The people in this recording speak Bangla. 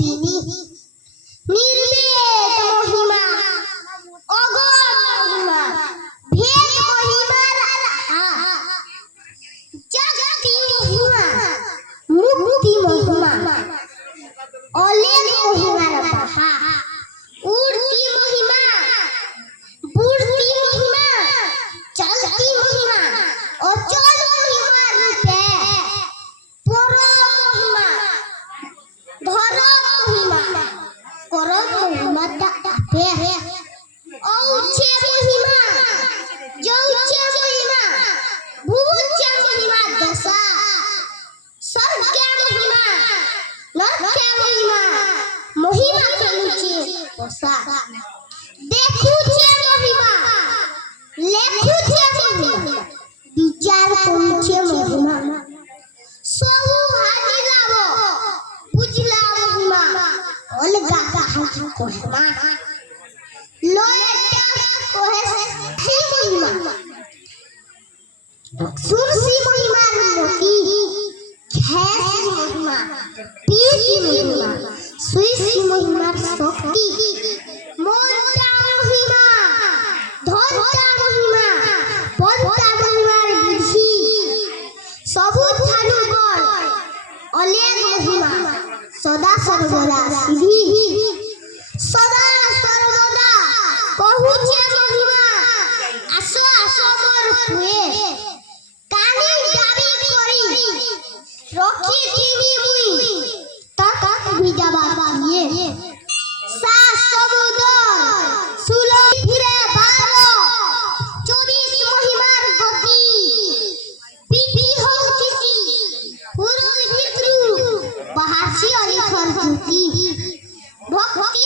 তিনি নির্ভেদ মহিমা অগম মহিমা ভেদ মহিমার জাগতি মহিমা মুক্তি মহিমা অলেখ মহিমার বাহা উর্তি মহিমা পূর্তি মহিমা চলতি মহিমা অচল মহিমা রূপে পরম মহিমা ধর মহিমা করম মহিমা তাপে ঔচে মহিমা যৌচে মহিমা ভূচে মহিমা দশা স্বর্গে মহিমা নরকে মহিমা মহিমা চলুচে বসা দেখুচে মহিমা লেখুচে মহিমা বিচার করুচে মহিমা সবু হাজিলাব বুঝলা মহিমা অলগা কাহাকি কহিমা লয়টা কহে সে মহিমা সুরসি মহিমার মতি খেসি মহিমা পিসি মহিমা সুইসি মহিমার শক্তি মনটা মহিমা ধনটা মহিমা পদটা মহিমার বিধি সবুজ ধানুগর অলেখ মহিমা সদা সর্বদা সিদ্ধি সদা সর্বদা কহুছে মহিমা আসো আসো মোর পুয়ে কানে দাবি করি রখি দিবি মুই তাকা ভিজাবা দিয়ে সা সমুদ্র সুলো ফিরে 12 24 মহিমার গতি পিপি হউতিছি পুরুষ ভিতরু বাহাসি অলিখর জ্যোতি ভক্তি